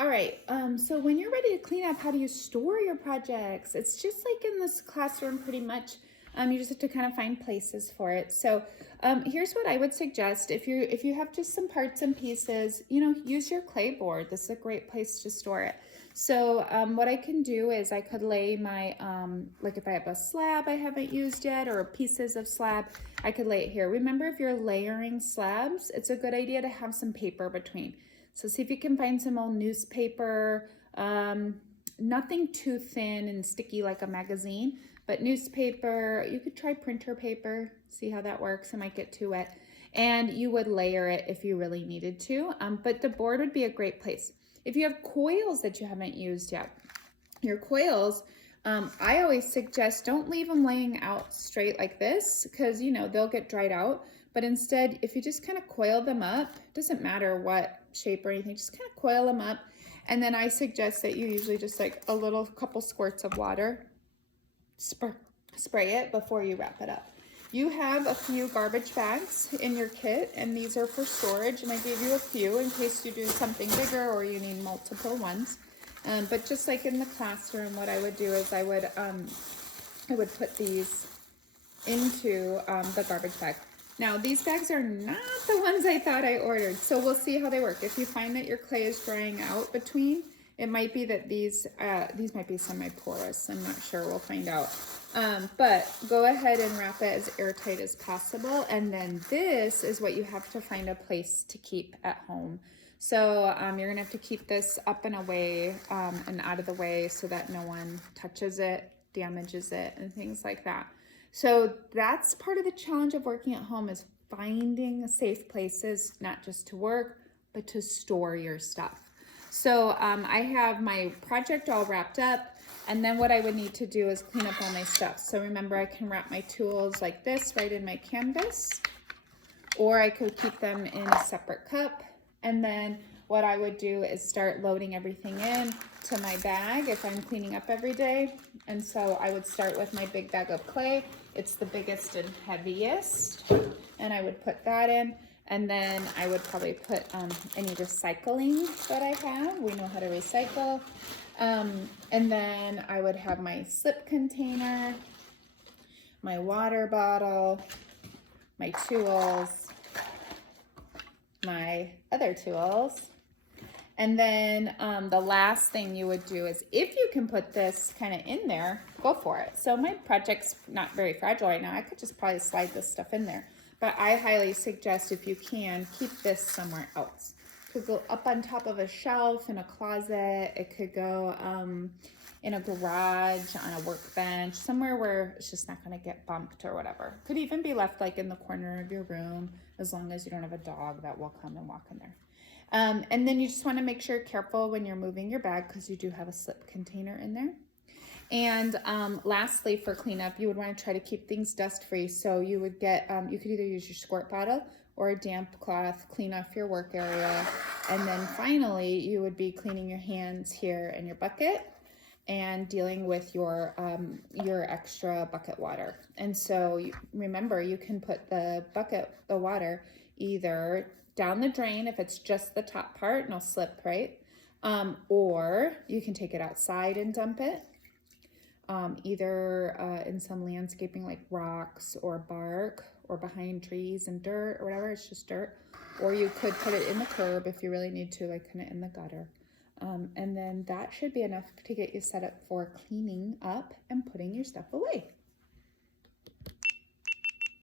All right, so when you're ready to clean up, how do you store your projects? It's just like in this classroom pretty much. You just have to kind of find places for it. So here's what I would suggest. If you have just some parts and pieces, use your clay board. This is a great place to store it. So what I can do is I could lay my, like if I have a slab I haven't used yet or pieces of slab, I could lay it here. Remember, if you're layering slabs, it's a good idea to have some paper between. So see if you can find some old newspaper, nothing too thin and sticky like a magazine, but newspaper. You could try printer paper, see how that works. It might get too wet. And you would layer it if you really needed to, but the board would be a great place. If you have coils that you haven't used yet, your coils, I always suggest don't leave them laying out straight like this because they'll get dried out. But instead, if you just kind of coil them up, doesn't matter what shape or anything, just kind of coil them up. And then I suggest that you usually just like a little couple squirts of water, spray it before you wrap it up. You have a few garbage bags in your kit, and these are for storage, and I gave you a few in case you do something bigger or you need multiple ones. But just like in the classroom, what I would do is I would put these into the garbage bag. Now, these bags are not the ones I thought I ordered, so we'll see how they work. If you find that your clay is drying out between, it might be that these might be semi-porous. I'm not sure. We'll find out. But go ahead and wrap it as airtight as possible. And then this is what you have to find a place to keep at home. So you're gonna have to keep this up and away and out of the way so that no one touches it, damages it, and things like that. So that's part of the challenge of working at home, is finding safe places, not just to work, but to store your stuff. So I have my project all wrapped up, and then what I would need to do is clean up all my stuff. So remember, I can wrap my tools like this right in my canvas, or I could keep them in a separate cup. And then what I would do is start loading everything in to my bag if I'm cleaning up every day. And so I would start with my big bag of clay. It's the biggest and heaviest, and I would put that in. And then I would probably put any recycling that I have. We know how to recycle. And then I would have my slip container, my water bottle, my tools, my other tools. And then the last thing you would do is, if you can put this kind of in there, go for it. So my project's not very fragile right now. I could just probably slide this stuff in there. But I highly suggest, if you can, keep this somewhere else. It could go up on top of a shelf in a closet. It could go in a garage, on a workbench, somewhere where it's just not going to get bumped or whatever. Could even be left like in the corner of your room, as long as you don't have a dog that will come and walk in there. And then you just want to make sure careful when you're moving your bag, because you do have a slip container in there. And lastly, for cleanup, you would want to try to keep things dust free. So you would get, you could either use your squirt bottle or a damp cloth, clean off your work area. And then finally, you would be cleaning your hands here in your bucket and dealing with your extra bucket water. And so remember, you can put the water either down the drain if it's just the top part, no slip, right? Or you can take it outside and dump it, either in some landscaping like rocks or bark, or behind trees and dirt or whatever, it's just dirt. Or you could put it in the curb if you really need to, like kind of in the gutter. And then that should be enough to get you set up for cleaning up and putting your stuff away.